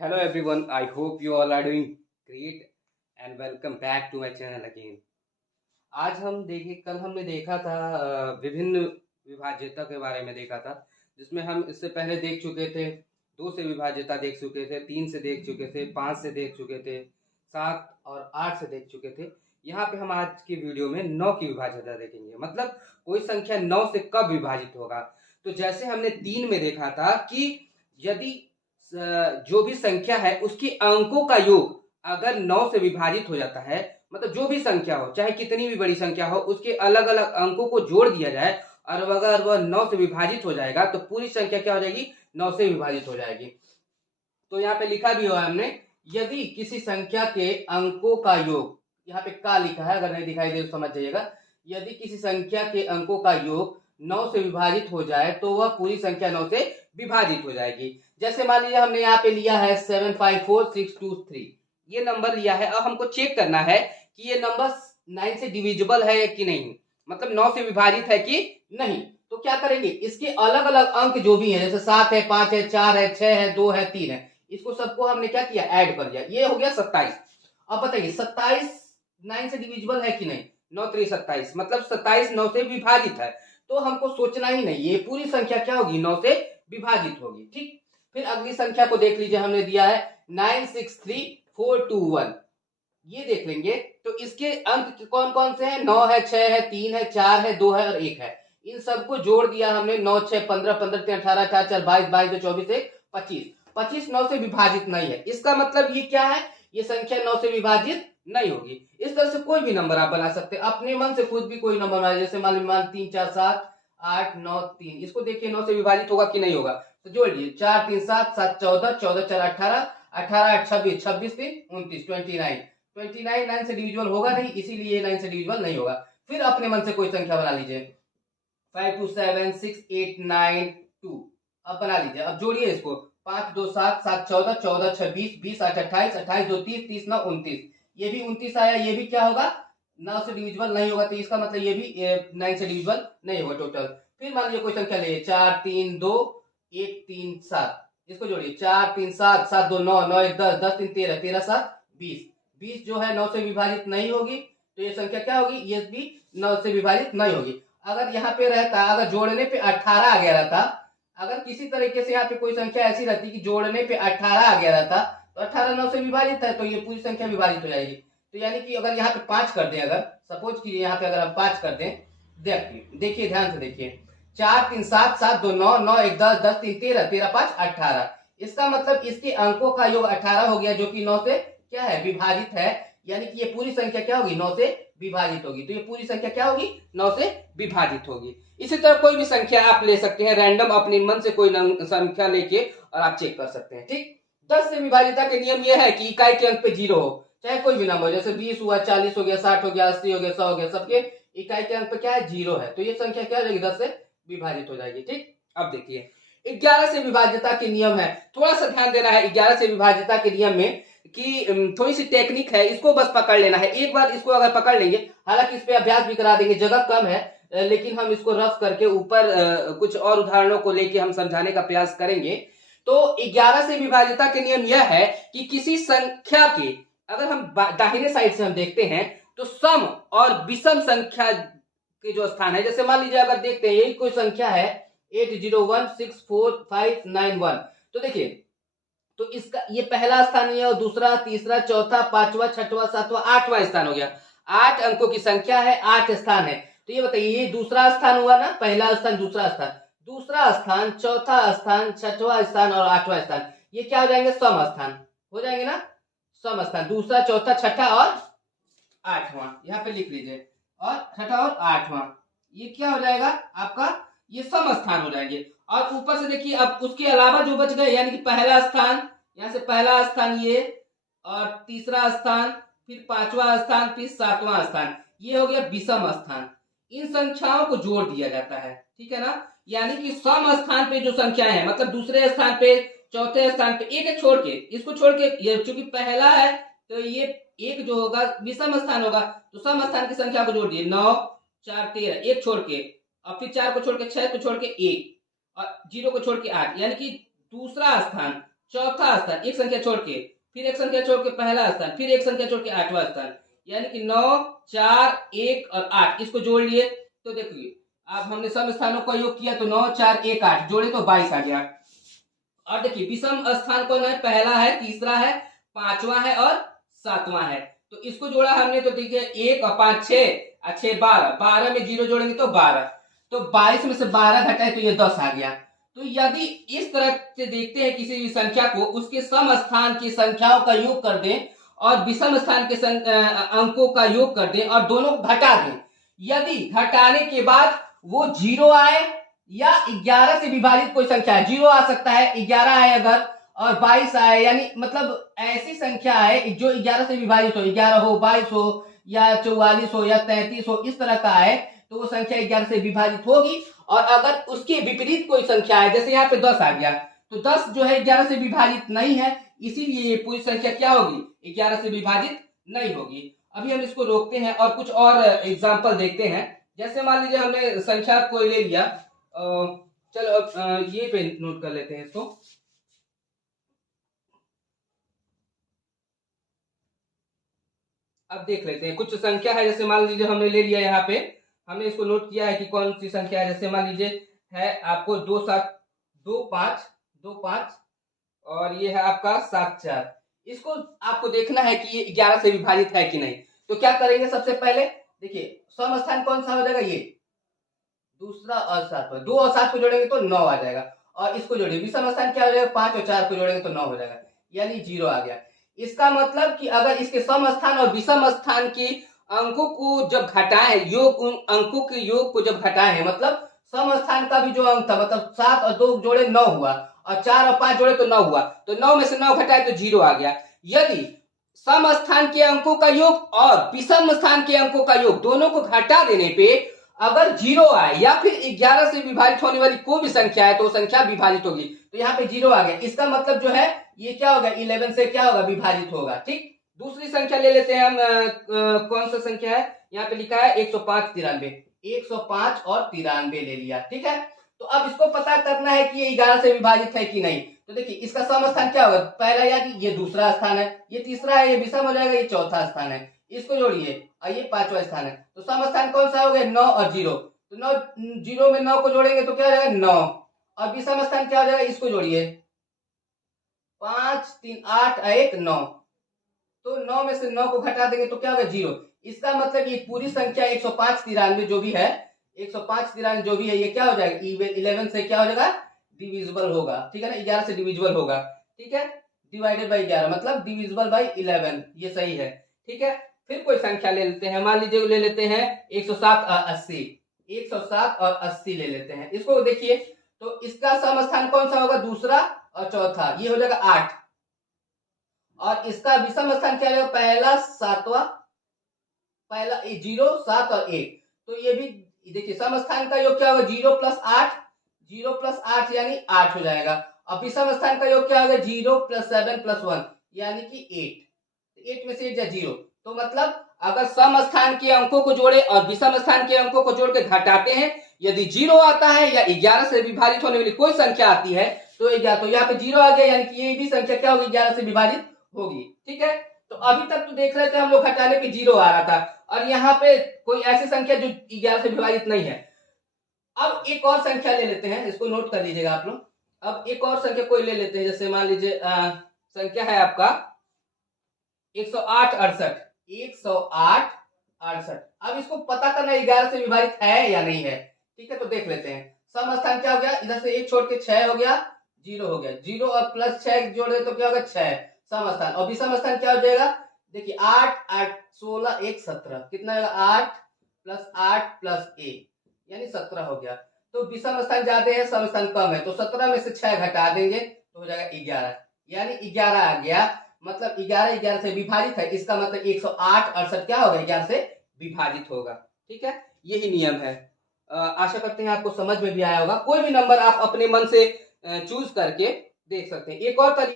Hello everyone, I hope you all are doing great and welcome back to my channel again. आज हम देखें कल हमने देखा था विभिन्न विभाज्यता के बारे में देखा था जिसमें हम इससे पहले देख चुके थे 2 से विभाज्यता देख चुके थे, 3 से देख चुके थे, 5 से देख चुके थे, 7 और 8 से देख चुके थे। यहाँ पे हम आज की वीडियो में 9 की विभाज्यता देखेंगे, मतलब कोई संख्या 9 से कब विभाजित होगा। तो जैसे हमने 3 में देखा था कि यदि जो भी संख्या है उसके अंकों का योग अगर 9 से विभाजित हो जाता है, मतलब जो भी संख्या हो चाहे कितनी भी बड़ी संख्या हो उसके अलग अलग अंकों को जोड़ दिया जाए और अगर वह 9 से विभाजित हो जाएगा तो पूरी संख्या क्या हो जाएगी, 9 से विभाजित हो जाएगी। तो यहाँ पे लिखा भी हुआ है हमने, यदि किसी संख्या के अंकों का योग, यहाँ पे का लिखा है, अगर नहीं दिखाई दे तो समझ जाइएगा। यदि किसी संख्या के अंकों का योग 9 से विभाजित हो जाए तो वह पूरी संख्या 9 से विभाजित हो जाएगी। जैसे मान लीजिए हमने यहाँ पे लिया है 754623, ये नंबर लिया है। अब हमको चेक करना है कि ये नंबर 9 से डिविजिबल है कि नहीं, मतलब 9 से विभाजित है कि नहीं। तो क्या करेंगे, इसके अलग अलग अंक जो भी हैं, जैसे 7 है, 5 है, 4 है, 6 है, 2 है, 3 है, इसको सबको हमने क्या किया, ऐड कर दिया। ये हो गया 27। अब बताइए 27 9 से डिविजिबल है कि नहीं, 9 3 27, मतलब 27 9 से विभाजित है। तो हमको सोचना ही नहीं, ये पूरी संख्या क्या होगी, 9 से विभाजित होगी। ठीक, फिर अगली संख्या को देख लीजिए, हमने दिया है 963421, ये देख लेंगे। तो इसके अंक कौन कौन से हैं, 9 है, 6 है, 3 है, 4 है, 2 है और 1 है। इन सबको जोड़ दिया हमने, 9 6 15 15 3 18 18 4 22 22 24 1 25, 25 9 से विभाजित नहीं है। इसका मतलब ये क्या है, ये संख्या 9 से विभाजित नहीं होगी। इस तरह से कोई भी नंबर आप बना सकते हैं, अपने मन से खुद भी कोई नंबर बना, जैसे मान 3 4 7 8 9 3, इसको देखिए 9 से विभाजित होगा कि नहीं होगा। तो जोड़ लीजिए, 4 3 7 7 14 14 4 18 18 8 26 26 3 29 29 9 से डिविजिबल होगा नहीं, इसीलिए 9 से डिविजिबल नहीं होगा। फिर अपने मन से कोई संख्या बना लीजिए, 5 2 7 6 8 9 2, अब बना लीजिए। अब जोड़िए इसको, 5 2 7 7 14 14 26 20 8 28 28 2 30 30 9 29, ये भी 29 आया, ये भी क्या होगा, 9 से डिविजिबल नहीं होगा। तो इसका मतलब ये भी 9 से डिविजिबल नहीं होगा टोटल। फिर मान लीजिए कोई संख्या ले, 4 3 2 1 3 7, इसको जोड़िए, 4 3 7 7 2 9 9 1 10 10 3 13 13 7 20, 20 जो है 9 से विभाजित नहीं होगी। तो ये संख्या क्या होगी, ये भी 9 से विभाजित नहीं होगी। अगर यहाँ पे रहता, अगर जोड़ने पे 18 आ गया रहता, अगर किसी तरीके से यहाँ पे कोई संख्या ऐसी रहती कि जोड़ने पे 18 आ गया रहता, तो 18 9 से विभाजित है, तो ये पूरी संख्या विभाजित हो जाएगी। तो यानी कि अगर यहाँ पे 5 कर दें, अगर सपोज कीजिए यहाँ पे अगर हम 5 कर दें, देखिए ध्यान से देखिए, 4 3 7 7 2 9 9 1 10 10 3 13 13 5 18, इसका मतलब इसके अंकों का योग 18 हो गया, जो कि 9 से क्या है, विभाजित है। यानी कि ये पूरी संख्या क्या होगी, 9 से विभाजित होगी। तो ये पूरी संख्या क्या होगी, 9 से विभाजित होगी। इसी तरह कोई भी संख्या आप ले सकते हैं, रैंडम अपने मन से कोई संख्या लेके और आप चेक कर सकते हैं। ठीक, 10 से विभाजिता के नियम यह है कि इकाई के अंक पे 0 हो, चाहे कोई भी नंबर, जैसे 20 हुआ, 40 हो गया, 60 हो गया, 80 हो गया, 100 हो गया, सबके इकाई के अंक पे क्या है, 0 है। तो ये संख्या क्या हो जाएगी, 10 से विभाजित हो जाएगी। ठीक, अब देखिए 11 से विभाज्यता के नियम है, थोड़ा सा ध्यान देना है 11 से विभाज्यता के नियम में कि थोड़ी सी टेक्निक है, इसको बस पकड़ लेना है। एक बार इसको अगर पकड़ लेंगे, हालांकि इस पे अभ्यास भी करा देंगे, जगह कम है, लेकिन हम इसको रफ करके ऊपर कुछ और उदाहरणों को लेके हम समझाने का प्रयास करेंगे। तो 11 से विभाज्यता के नियम यह है कि किसी संख्या के, अगर हम दाहिने साइड से हम देखते हैं तो सम और विषम संख्या के जो स्थान है, जैसे मान लीजिए अगर देखते हैं यही कोई संख्या है 80164591, तो देखिए, तो इसका ये पहला स्थान है और दूसरा, तीसरा, चौथा, पांचवा, छठवां, सातवां, 8वां स्थान हो गया। 8 अंकों की संख्या है, 8 स्थान है। तो ये बताइए, ये दूसरा स्थान हुआ ना, पहला स्थान, दूसरा स्थान, दूसरा स्थान, चौथा स्थान, छठवां स्थान और 8वां स्थान, ये क्या हो जाएंगे, सम स्थान हो जाएंगे ना, सम स्थान, दूसरा, चौथा, छठा और 8वां, यहाँ पे लिख लीजिए, और छठा और 8वां, ये क्या हो जाएगा आपका, ये सम स्थान हो जाएंगे। और ऊपर से देखिए, अब उसके अलावा जो बच गए, यानी कि पहला स्थान, यहां से पहला स्थान ये, और तीसरा स्थान, फिर 5वां स्थान, फिर 7वां स्थान, ये हो गया विषम स्थान। इन संख्याओं को जोड़ दिया जाता है, ठीक है ना। यानी कि सम स्थान पे जो संख्याएं हैं, मतलब दूसरे स्थान पे, चौथे स्थान पे, एक छोड़ के, इसको छोड़ के, ये चूंकि पहला है तो ये एक जो होगा विषम स्थान होगा, तो सम स्थान की संख्या को जोड़ दिए, 9 4 13, एक छोड़ के, और फिर 4 को छोड़ के, 6 को छोड़ के 1, और 0 को छोड़ के 8, यानी कि दूसरा स्थान, चौथा स्थान एक संख्या छोड़ के, फिर एक संख्या छोड़ के पहला स्थान, फिर एक संख्या छोड़ के 8वां स्थान, यानी कि 9, 4, 1 और 8 इसको जोड़ लिए तो देखिए अब हमने सम स्थानों का योग किया तो 9, 4, 1, 8 जोड़े तो 22 आ गया। और देखिए विषम स्थान कौन है, पहला है, तीसरा है, 5वां है और 7वां है। तो इसको जोड़ा हमने तो देखिए 1 और 5 6 और 6 12, 12 में 0 जोड़ेंगे तो 12, तो 22 में से 12 घटाए तो ये 10 आ गया। तो यदि इस तरह से देखते हैं किसी भी संख्या को, उसके सम स्थान की संख्याओं का योग कर दें और विषम स्थान के अंकों का योग कर दें और दोनों को घटा दें, यदि घटाने के बाद वो 0 आए या 11 से विभाजित कोई संख्या है, 0 आ सकता है, 11 आए अगर और 22 आए, यानी मतलब ऐसी संख्या है जो 11 से विभाजित हो, 11 हो, 22 हो या 44 हो या 33 हो, इस तरह का है तो वो संख्या 11 से विभाजित होगी। और अगर उसके विपरीत कोई संख्या है, जैसे यहाँ पे 10 आ गया, तो 10 जो है 11 से विभाजित नहीं है, इसीलिए ये पूरी संख्या क्या होगी, 11 से विभाजित नहीं होगी। अभी हम इसको रोकते हैं और कुछ और एग्जाम्पल देखते हैं। जैसे मान लीजिए हमने संख्या को ले लिया, चलो ये पे नोट कर लेते हैं इसको। अब देख लेते हैं कुछ संख्या है, जैसे मान लीजिए हमने ले लिया, यहाँ पे हमने इसको नोट किया है कि कौन सी संख्या है। जैसे मान लीजिए है आपको 2 7 2 5 2 5 और ये है आपका 7 4। इसको आपको देखना है कि ये 11 से विभाजित है कि नहीं। तो क्या करेंगे, सबसे पहले देखिए सम स्थान कौन सा हो जाएगा, ये दूसरा और 7, 2 और 7 को जोड़ेंगे तो 9 आ जाएगा, और इसको जोड़िए विषम स्थान क्या हो जाएगा, 5 और 4 को जोड़ेंगे तो 9 हो जाएगा, यानी 0 आ गया। इसका मतलब कि अगर इसके सम स्थान और विषम स्थान के अंकों को जब घटाएं, योग उन अंकों के योग को जब घटाएं, मतलब सम स्थान का भी जो अंक था, मतलब 7 और 2 जोड़े 9 हुआ और 4 और 5 जोड़े तो 9 हुआ, तो 9 में से 9 घटाए तो 0 आ गया। यदि सम स्थान के अंकों का योग और विषम स्थान के अंकों का योग दोनों को घटा देने पे अगर 0 आए या फिर 11 से विभाजित होने वाली कोई भी संख्या है तो संख्या विभाजित होगी। तो यहाँ पे 0 आ गया, इसका मतलब जो है ये क्या होगा, 11 से क्या होगा, विभाजित होगा। ठीक, दूसरी संख्या ले लेते हैं हम, कौन सा संख्या है, यहाँ पे लिखा है 105 93, 105 और 93 ले लिया। ठीक है, तो अब इसको पता करना है कि ये 11 से विभाजित है कि नहीं। तो देखिए इसका सम स्थान क्या होगा, पहला यानी ये दूसरा स्थान है, ये तीसरा है, ये विषम हो जाएगा, ये चौथा स्थान है, इसको जोड़िए और ये 5वां स्थान है। तो सम स्थान कौन सा हो गया, 9 और 0, तो 9 0 में 9 को जोड़ेंगे तो क्या हो जाएगा 9, और विषम स्थान क्या हो जाएगा, इसको जोड़िए 5 3 8 1 9, तो 9 में से 9 को घटा देंगे तो क्या होगा 0। इसका मतलब ये पूरी संख्या 105 93 जो भी है, 105 93 जो भी है, ये क्या हो जाएगा 11 से क्या हो जाएगा, डिविजिबल होगा। ठीक है ना, 11 से डिविजिबल होगा। ठीक है, डिवाइडेड बाई 11 मतलब डिविजिबल बाई 11, ये सही है। ठीक है, फिर कोई संख्या ले लेते हैं, मान लीजिए ले लेते हैं 107 और 80, 107 और 80 ले लेते हैं। इसको देखिए तो इसका सम स्थान कौन सा होगा, दूसरा और चौथा, ये हो जाएगा 8, और इसका विषम स्थान क्या होगा, पहला 7वां, पहला 0 7 और 1, तो ये भी देखिए सम स्थान का योग क्या होगा 0 प्लस 8, 0 प्लस 8 यानी 8 हो जाएगा, और विषम स्थान का योग क्या होगा 0 प्लस 7 प्लस 1 यानी कि 8, 8 में से 8 0। तो मतलब अगर सम स्थान के अंकों को जोड़े और विषम स्थान के अंकों को जोड़ के घटाते हैं, यदि 0 आता है या 11 से विभाजित होने वाली कोई संख्या आती है तो यहाँ पे 0 आ गया, यानी कि ये भी संख्या क्या होगी 11 से विभाजित होगी। ठीक है, तो अभी तक तो देख रहे थे हम लोग घटाने पे 0 आ रहा था, और यहाँ पे कोई ऐसी संख्या जो 11 से विभाजित नहीं है। अब एक और संख्या ले लेते हैं, इसको नोट कर लीजिएगा आप लोग। अब एक और संख्या कोई ले लेते हैं, जैसे मान लीजिए संख्या है आपका 108 68, 108 68। अब इसको पता करना 11 से विभाजित है या नहीं है। ठीक है, तो देख लेते हैं। सम स्थान क्या हो गया, इधर से 1 छोड़ के 6 हो गया, 0 हो गया, 0 और प्लस 6 जोड़े तो क्या होगा 6 सम स्थान, और विषम स्थान क्या हो जाएगा, देखिए 8 8 16 1 17, कितना होगा 8 प्लस 8 प्लस 1 यानी 17 हो गया। तो विषम स्थान ज्यादा है, सम स्थान कम है, तो 17 में से 6 घटा देंगे तो हो जाएगा 11, यानी 11 आ गया। मतलब 11 11 से विभाजित है, इसका मतलब 108 68 क्या होगा 11 से विभाजित होगा। ठीक है, यही नियम है। आशा करते हैं आपको समझ में भी आया होगा। कोई भी नंबर आप अपने मन से चूज करके देख सकते हैं। एक और तरीका